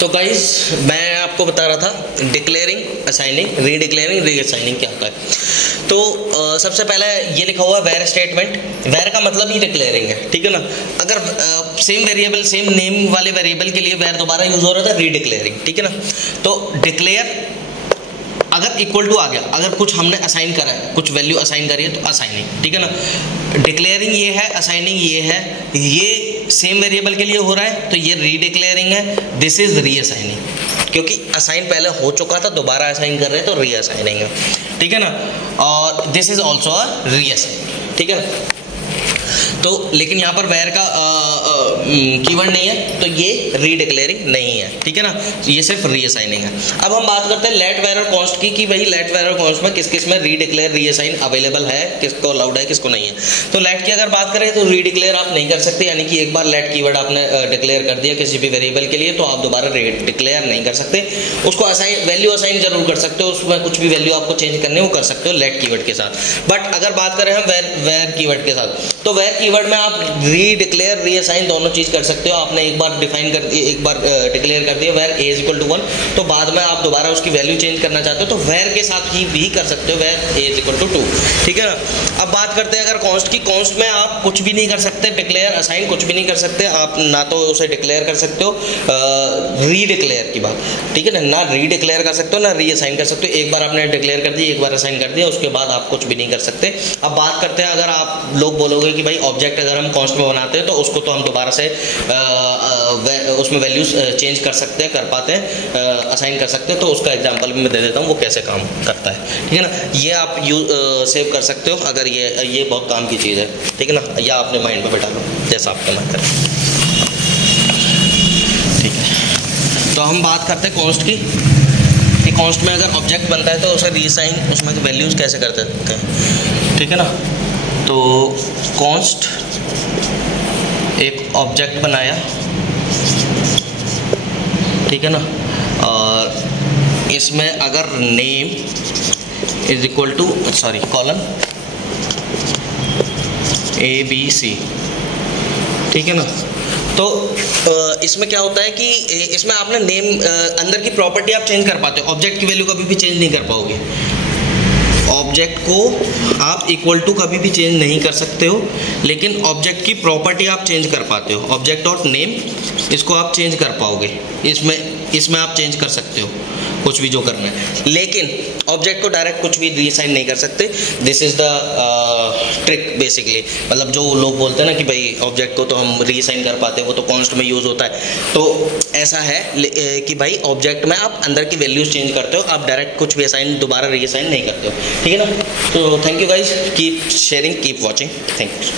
तो गाइज मैं आपको बता रहा था डिक्लेयरिंग, असाइनिंग, रीडिक्लेयरिंग, रीअसाइनिंग क्या होता है। तो सबसे पहले ये लिखा हुआ है वेर स्टेटमेंट। वेर का मतलब ही डिक्लेयरिंग है, ठीक है ना। अगर सेम वेरिएबल, सेम नेम वाले वेरिएबल के लिए वेर दोबारा यूज हो रहा था, रीडिक्लेयरिंग, ठीक है ना। तो डिक्लेयर अगर इक्वल टू आ गया, अगर कुछ हमने असाइन करा है, कुछ वैल्यू असाइन करी है तो असाइनिंग, ठीक है ना। डिक्लेयरिंग ये है, असाइनिंग ये है, ये सेम वेरिएबल के लिए हो रहा है तो ये रीडिक्लेयरिंग है, दिस इज रीअसाइनिंग। क्योंकि असाइन पहले हो चुका था, दोबारा असाइन कर रहे हैं तो रीअसाइनिंग है, ठीक है ना। और दिस इज ऑल्सो अ रीअसाइनिंग, ठीक है ना। तो लेकिन यहाँ पर वेर का कीवर्ड नहीं है तो ये रीडिक्लेयरिंग नहीं है, ठीक है ना। ये सिर्फ रीअसाइनिंग है। अब हम बात करते हैं लेट, वेर और कॉन्स्ट की कि भाई लेट, वेर और कॉन्स्ट में किस किस में रीडिक्लेयर, रीअसाइन अवेलेबल है, किसको अलाउड है, किसको नहीं है। तो लेट की अगर बात करें तो रीडिक्लेयर आप नहीं कर सकते, यानी कि एक बार लेट कीवर्ड आपने डिक्लेयर कर दिया किसी भी वेरिएबल के लिए तो आप दोबारा डिक्लेयर नहीं कर सकते। उसको असाइन, वैल्यू असाइन जरूर कर सकते हो, उसमें कुछ भी वैल्यू आपको चेंज करनी है वो कर सकते हो लेट कीवर्ड के साथ। बट अगर बात करें हम वेर कीवर्ड के साथ, तो वेर कीवर्ड में आप रीडिक्लेयर, रीअसाइन दोनों चीज कर सकते हो। आपने एक बार डिफाइन कर दिया, एक बार डिक्लेयर कर दिया where A is equal to 1, तो बाद में आप दोबारा उसकी वैल्यू चेंज करना चाहते हो तो वेर के साथ ही भी कर सकते हो, where A is equal to 2, ठीक है ना। अब बात करते हैं अगर कॉन्स्ट की। कॉन्स्ट में आप कुछ भी नहीं कर सकते, डिक्लेयर, असाइन कुछ भी नहीं कर सकते आप, ना तो उसे डिक्लेयर कर सकते हो, रीडिक्लेयर की बात, ठीक है ना, ना रीडिक्लेयर कर सकते हो ना रीअसाइन कर सकते हो। एक बार आपने डिक्लेयर कर दी, एक बार असाइन कर दिया, उसके बाद आप कुछ भी नहीं कर सकते। अब बात करते हैं, अगर आप लोग बोलोगे कि भाई ऑब्जेक्ट अगर हम कॉन्स्ट में बनाते हैं तो उसको तो हम दोबारा से उसमें वैल्यूज चेंज कर सकते हैं, कर पाते हैं, असाइन कर सकते हैं। तो उसका एग्जांपल भी मैं दे देता हूँ वो कैसे काम करता है, ठीक है ना। ये आप सेव कर सकते हो अगर ये बहुत काम की चीज़ है, ठीक है ना, या अपने माइंड में बैठा लो जैसा आपका मन करे, ठीक है। तो हम बात करते हैं कॉन्स्ट की। कॉन्स्ट में अगर ऑब्जेक्ट बनता है तो उसे रीअसाइन, उसमें वैल्यूज कैसे करते हैं, ठीक है ना। तो कॉन्स्ट एक ऑब्जेक्ट बनाया, ठीक है ना, और इसमें अगर name is equal to colon ABC, ठीक है ना। तो इसमें क्या होता है कि इसमें आपने नेम, अंदर की प्रॉपर्टी आप चेंज कर पाते हो, ऑब्जेक्ट की वैल्यू कभी भी चेंज नहीं कर पाओगे। ऑब्जेक्ट को आप इक्वल टू कभी भी चेंज नहीं कर सकते हो, लेकिन ऑब्जेक्ट की प्रॉपर्टी आप चेंज कर पाते हो। ऑब्जेक्ट डॉट नेम, इसको आप चेंज कर पाओगे, इसमें आप चेंज कर सकते हो कुछ भी जो करना है, लेकिन ऑब्जेक्ट को डायरेक्ट कुछ भी रीअसाइन नहीं कर सकते। This is the trick basically. मतलब जो लोग बोलते हैं ना कि भाई ऑब्जेक्ट को तो हम रीअसाइन कर पाते हैं, वो तो कॉन्स्ट में यूज होता है, तो ऐसा है कि भाई ऑब्जेक्ट में आप अंदर की वैल्यूज चेंज करते हो, आप डायरेक्ट कुछ भी असाइन, दोबारा रीअसाइन नहीं करते हो, ठीक है ना। तो thank you guys, keep sharing, keep watching, thank you.